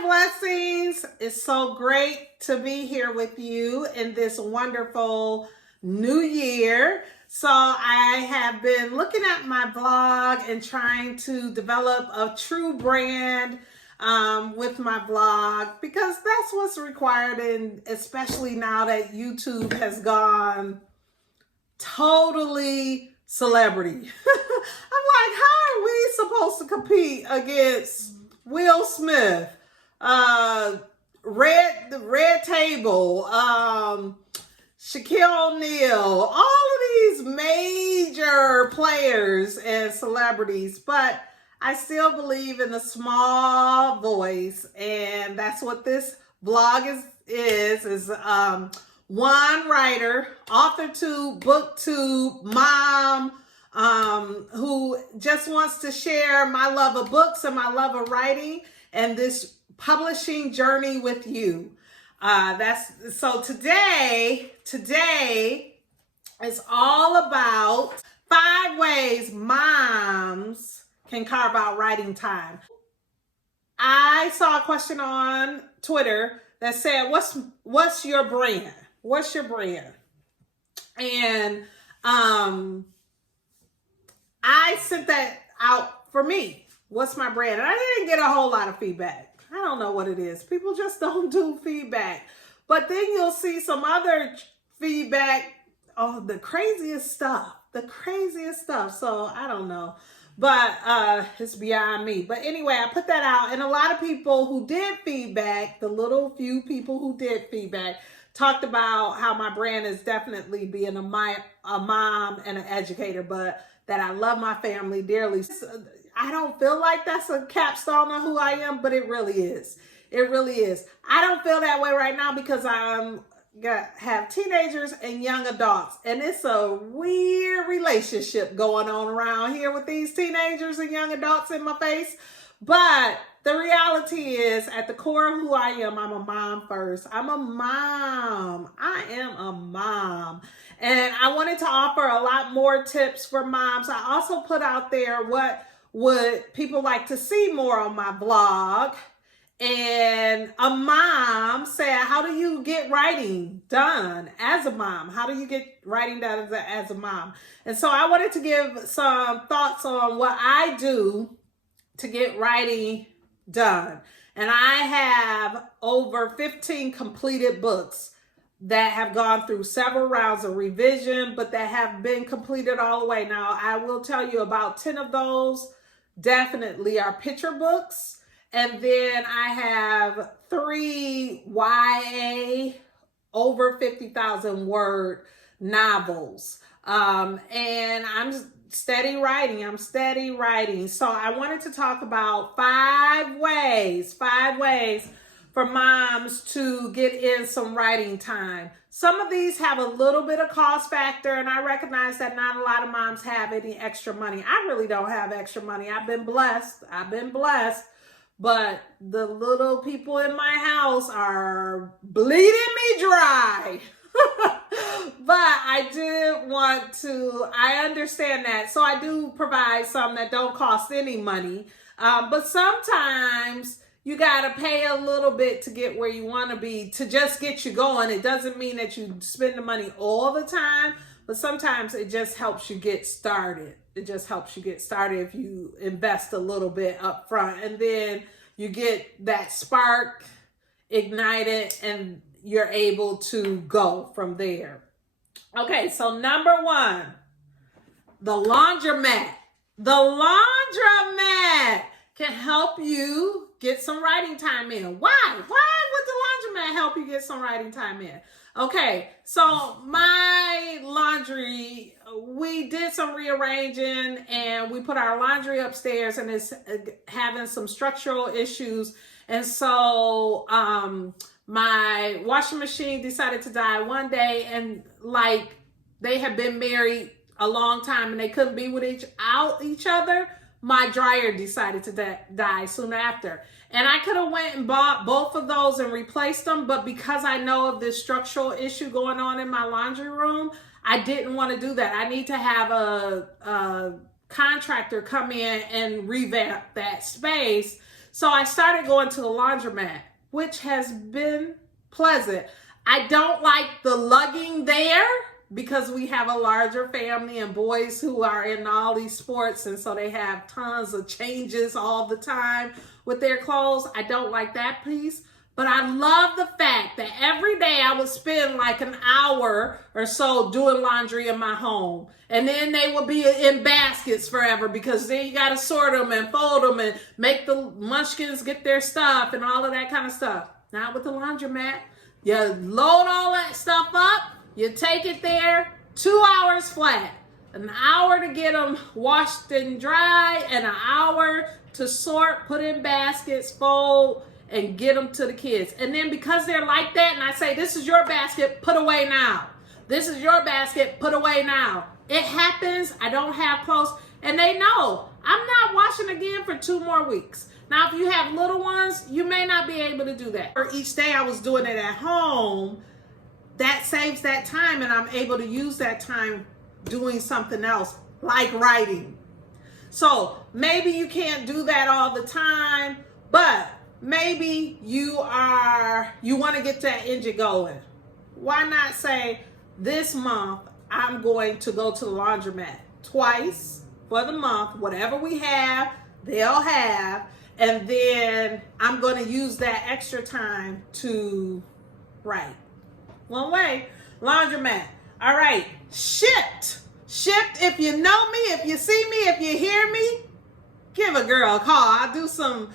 Hi, blessings. It's so great to be here with you in this wonderful new year. So I have been looking at my blog and trying to develop a true brand with my blog because that's what's required, and especially now that YouTube has gone totally celebrity. I'm like, how are we supposed to compete against Will Smith, the Red Table, Shaquille O'Neal, all of these major players and celebrities? But I still believe in the small voice, and that's what this blog is one writer, author to booktube, mom, who just wants to share my love of books and my love of writing and this publishing journey with you. Today is all about 5 ways moms can carve out writing time. I saw a question on Twitter that said, what's your brand? What's your brand? And I sent that out for me. What's my brand? And I didn't get a whole lot of feedback. I don't know what it is. People just don't do feedback. But then you'll see some other feedback. Oh, the craziest stuff. So I don't know. But it's beyond me. But anyway, I put that out. And a lot of people who did feedback, the little few people who did feedback, talked about how my brand is definitely being a mom and an educator, but that I love my family dearly. I don't feel like that's a capstone on who I am, but it really is. It really is. I don't feel that way right now because have teenagers and young adults, and it's a weird relationship going on around here with these teenagers and young adults in my face. But the reality is, at the core of who I am, I'm a mom first. I'm a mom. I am a mom. And I wanted to offer a lot more tips for moms. I also put out there what would people like to see more on my blog. And a mom said, how do you get writing done as a mom? How do you get writing done as a mom? And so I wanted to give some thoughts on what I do to get writing done. And I have over 15 completed books that have gone through several rounds of revision, but that have been completed all the way. Now, I will tell you about 10 of those definitely are picture books. And then I have 3 YA over 50,000 word novels. And I'm steady writing. So I wanted to talk about 5 ways for moms to get in some writing time. Some of these have a little bit of cost factor, and I recognize that not a lot of moms have any extra money. I really don't have extra money. I've been blessed. But the little people in my house are bleeding me dry. But I understand that. So I do provide some that don't cost any money. But sometimes you got to pay a little bit to get where you want to be, to just get you going. It doesn't mean that you spend the money all the time, but sometimes it just helps you get started. If you invest a little bit up front, and then you get that spark ignited and you're able to go from there. Okay, so number 1, the laundromat. The laundromat can help you get some writing time in. Why would the laundromat help you get some writing time in? Okay, so my laundry, we did some rearranging and we put our laundry upstairs, and it's having some structural issues. And so my washing machine decided to die one day, and like they have been married a long time and they couldn't be with each other. My dryer decided to die soon after. And I could have went and bought both of those and replaced them, but because I know of this structural issue going on in my laundry room, I didn't want to do that. I need to have a contractor come in and revamp that space. So I started going to the laundromat, which has been pleasant. I don't like the lugging there because we have a larger family and boys who are in all these sports, and so they have tons of changes all the time with their clothes. I don't like that piece. But I love the fact that every day I would spend like an hour or so doing laundry in my home. And then they would be in baskets forever because then you got to sort them and fold them and make the munchkins get their stuff and all of that kind of stuff. Not with the laundromat. You load all that stuff up, you take it there, 2 hours flat. An hour to get them washed and dry and an hour to sort, put in baskets, fold, and get them to the kids. And then because they're like that, and I say, this is your basket, put away now. This is your basket, put away now. It happens, I don't have clothes, and they know I'm not washing again for 2 more weeks. Now, if you have little ones, you may not be able to do that. Or each day I was doing it at home, that saves that time, and I'm able to use that time doing something else, like writing. So maybe you can't do that all the time, but maybe you want to get that engine going. Why not say, this month I'm going to go to the laundromat twice for the month, whatever we have, they'll have, and then I'm going to use that extra time to write. One way, laundromat. All right, Shipt. Shipt, if you know me, if you see me, if you hear me, give a girl a call. I'll do some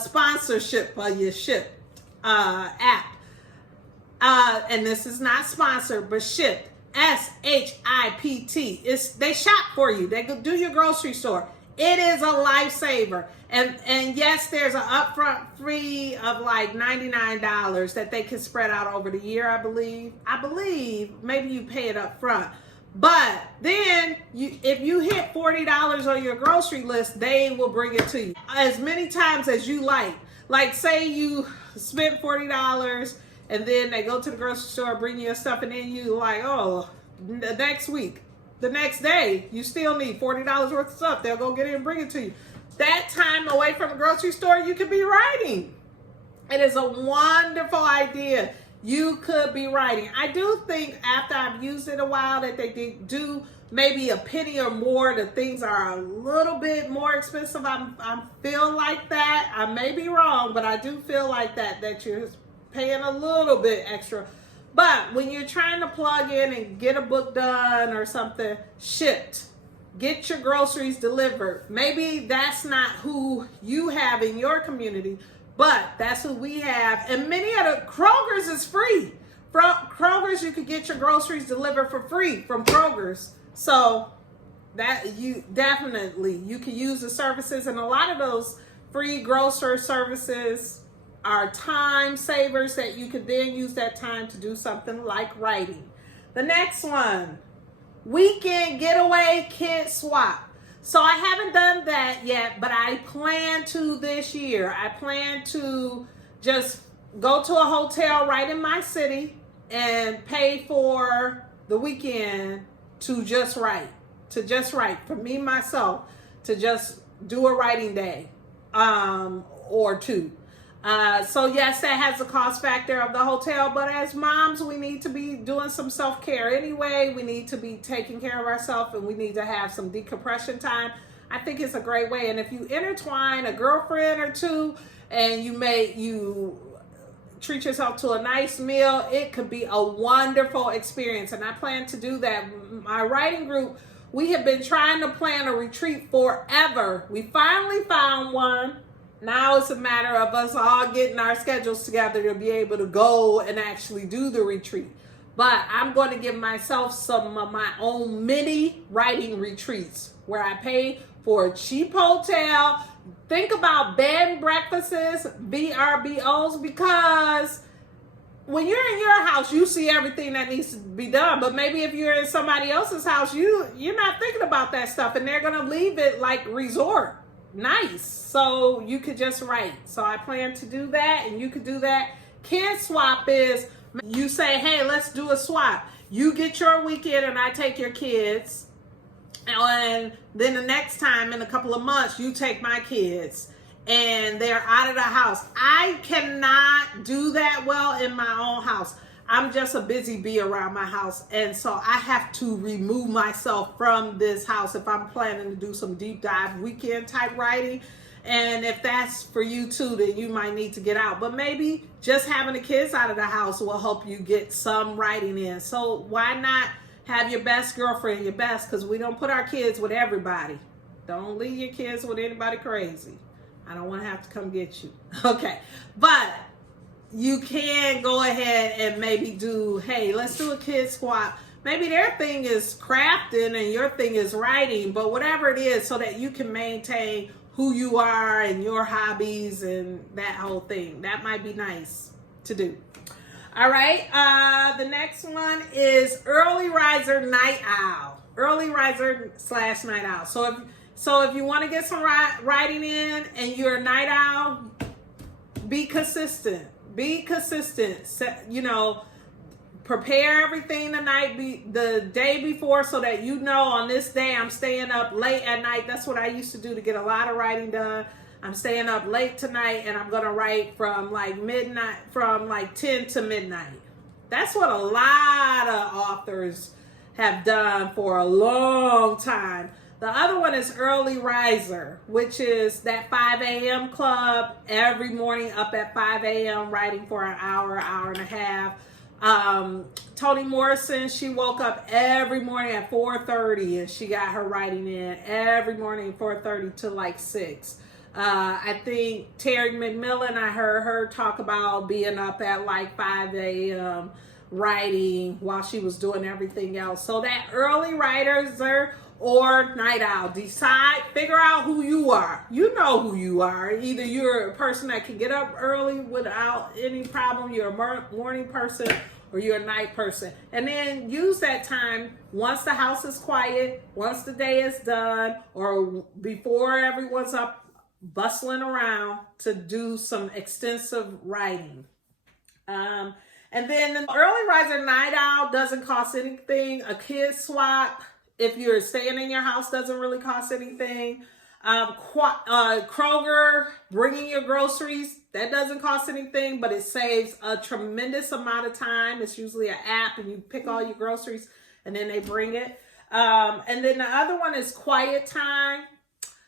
sponsorship for your Shipt app. And this is not sponsored, but Shipt, SHIPT. They shop for you. They go do your grocery store. It is a lifesaver. And yes, there's an upfront fee of like $99 that they can spread out over the year, I believe. Maybe you pay it up front. But then if you hit $40 on your grocery list, they will bring it to you as many times as you like. Like say you spent $40 and then they go to the grocery store, bring you your stuff, and then you like, oh, next week, the next day, you still need $40 worth of stuff. They'll go get it and bring it to you. That time away from the grocery store, you could be writing. It is a wonderful idea. You could be writing. I do think after I've used it a while that they do maybe a penny or more. The things are a little bit more expensive. I feel like that. I may be wrong, but I do feel like that you're paying a little bit extra. But when you're trying to plug in and get a book done or something, Shipt. Get your groceries delivered. Maybe that's not who you have in your community, but that's who we have. And many of the Kroger's is free. From Kroger's, you could get your groceries delivered for free from Kroger's. So that you can use the services, and a lot of those free grocer services are time savers that you could then use that time to do something like writing. The next one, weekend getaway kid swap. So I haven't done that yet, but I plan to this year. I plan to just go to a hotel right in my city and pay for the weekend to just write. For me, myself, to just do a writing day or two. So yes, that has a cost factor of the hotel, but as moms, we need to be doing some self-care anyway. We need to be taking care of ourselves, and we need to have some decompression time. I think it's a great way. And if you intertwine a girlfriend or two and you treat yourself to a nice meal, it could be a wonderful experience. And I plan to do that. My writing group, we have been trying to plan a retreat forever. We finally found one. Now it's a matter of us all getting our schedules together to be able to go and actually do the retreat. But I'm going to give myself some of my own mini writing retreats where I pay for a cheap hotel. Think about bed and breakfasts, VRBOs, because when you're in your house, you see everything that needs to be done. But maybe if you're in somebody else's house, you're not thinking about that stuff, and they're going to leave it like resort. Nice. So you could just write. So I plan to do that, and you could do that. Kid swap is you say, hey, let's do a swap. You get your weekend and I take your kids. And then the next time in a couple of months, you take my kids. and they're out of the house. I cannot do that well in my own house. I'm just a busy bee around my house. And so I have to remove myself from this house if I'm planning to do some deep dive weekend type writing. And if that's for you too, then you might need to get out. But maybe just having the kids out of the house will help you get some writing in. So why not have your best girlfriend, your best? Because we don't put our kids with everybody. Don't leave your kids with anybody crazy. I don't want to have to come get you. Okay. But you can go ahead and maybe do, hey, let's do a kid swap. Maybe their thing is crafting and your thing is writing, but whatever it is, so that you can maintain who you are and your hobbies and that whole thing. That might be nice to do. All right. The next one is early riser, night owl. Early riser / night owl. So if you want to get some writing in and you're a night owl, be consistent. Be consistent. Prepare everything the day before, so that you know on this day I'm staying up late at night. That's what I used to do to get a lot of writing done. I'm staying up late tonight and I'm going to write from like 10 to midnight. That's what a lot of authors have done for a long time. The other one is early riser, which is that 5 a.m. club. Every morning up at 5 a.m. writing for an hour and a half. Toni Morrison, she woke up every morning at 4:30 and she got her writing in every morning 4:30 to like 6. I think Terry McMillan, I heard her talk about being up at like 5 a.m. writing while she was doing everything else. So that early riser or night owl, figure out who you are. You know who you are. Either you're a person that can get up early without any problem, you're a morning person, or you're a night person. And then use that time once the house is quiet, once the day is done, or before everyone's up bustling around, to do some extensive writing. And then the early riser night owl doesn't cost anything. A kid swap, if you're staying in your house, doesn't really cost anything. Kroger, bringing your groceries, that doesn't cost anything, but it saves a tremendous amount of time. It's usually an app and you pick all your groceries and then they bring it. And then the other one is quiet time.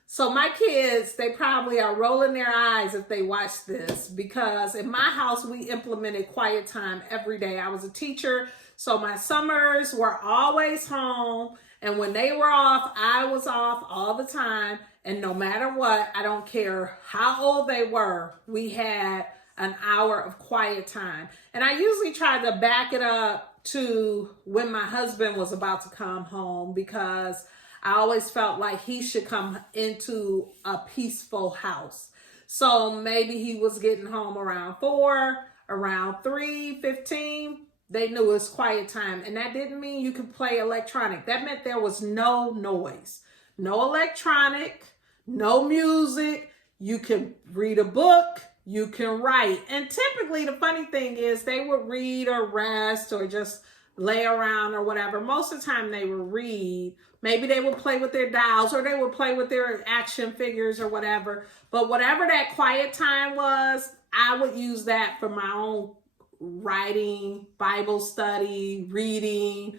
So my kids, they probably are rolling their eyes if they watch this, because in my house, we implemented quiet time every day. I was a teacher, so my summers were always home. And when they were off, I was off all the time. And no matter what, I don't care how old they were, we had an hour of quiet time. And I usually try to back it up to when my husband was about to come home, because I always felt like he should come into a peaceful house. So maybe he was getting home around 4, around 3:15. They knew it was quiet time. And that didn't mean you could play electronic. That meant there was no noise, no electronic, no music. You can read a book, you can write. And typically the funny thing is they would read or rest or just lay around or whatever. Most of the time they would read. Maybe they would play with their dolls or they would play with their action figures or whatever. But whatever that quiet time was, I would use that for my own writing, Bible study, reading.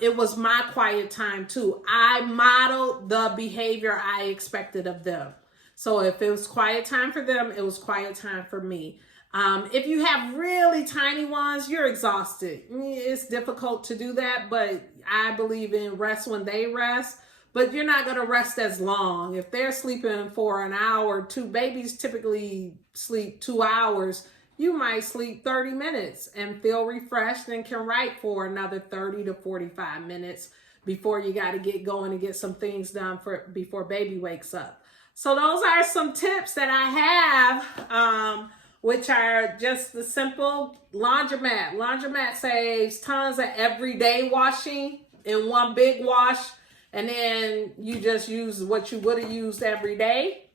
It was my quiet time too. I modeled the behavior I expected of them. So if it was quiet time for them, it was quiet time for me. If you have really tiny ones, you're exhausted. It's difficult to do that, but I believe in rest when they rest. But you're not going to rest as long. If they're sleeping for an hour or two, babies typically sleep 2 hours. You might sleep 30 minutes and feel refreshed and can write for another 30 to 45 minutes before you got to get going and get some things done before baby wakes up. So those are some tips that I have, which are just the simple laundromat. Laundromat saves tons of everyday washing in one big wash. And then you just use what you would have used every day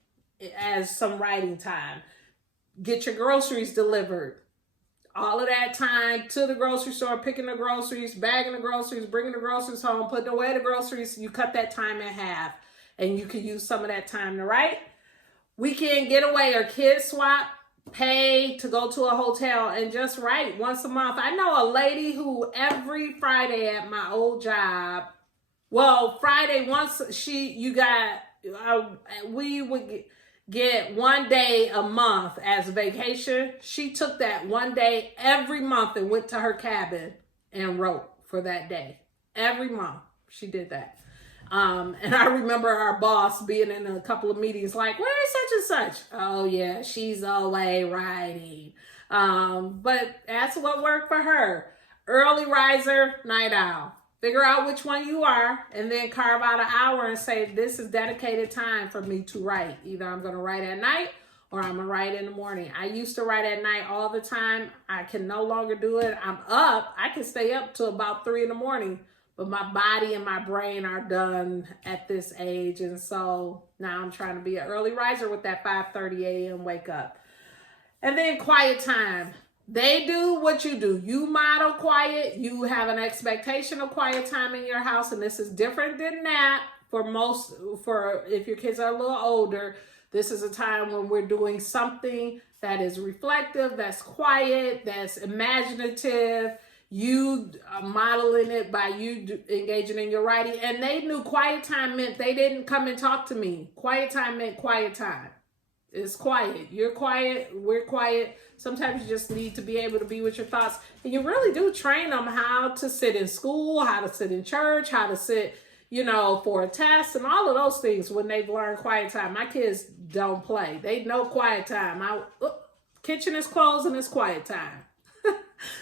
as some writing time. Get your groceries delivered. All of that time to the grocery store, picking the groceries, bagging the groceries, bringing the groceries home, putting away the groceries. You cut that time in half and you can use some of that time to write. weekend getaway or kid swap, pay to go to a hotel and just write once a month. I know a lady who every Friday at my old job, well, Friday once we would get 1 day a month as vacation. She took that 1 day every month and went to her cabin and wrote for that day. Every month she did that. And I remember our boss being in a couple of meetings like, where's such and such? Oh yeah, she's away writing. But that's what worked for her. Early riser, night owl. Figure out which one you are and then carve out an hour and say, this is dedicated time for me to write. Either I'm going to write at night or I'm going to write in the morning. I used to write at night all the time. I can no longer do it. I'm up. I can stay up till about 3 in the morning. But my body and my brain are done at this age. And so now I'm trying to be an early riser with that 5:30 a.m. wake up. And then quiet time. They do what you do. You model quiet. You have an expectation of quiet time in your house. And this is different than that for if your kids are a little older. This is a time when we're doing something that is reflective, that's quiet, that's imaginative. You modeling it by you engaging in your writing. And they knew quiet time meant they didn't come and talk to me. Quiet time meant quiet time. It's quiet. You're quiet. We're quiet. Sometimes you just need to be able to be with your thoughts. And you really do train them how to sit in school, how to sit in church, how to sit, for a test and all of those things when they've learned quiet time. My kids don't play. They know quiet time. Kitchen is closed and it's quiet time.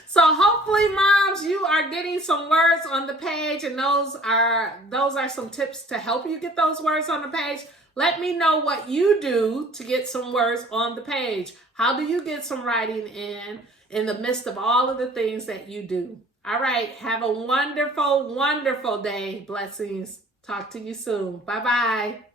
So hopefully, moms, you are getting some words on the page, and those are some tips to help you get those words on the page. Let me know what you do to get some words on the page. How do you get some writing in the midst of all of the things that you do? All right, have a wonderful, wonderful day. Blessings. Talk to you soon. Bye-bye.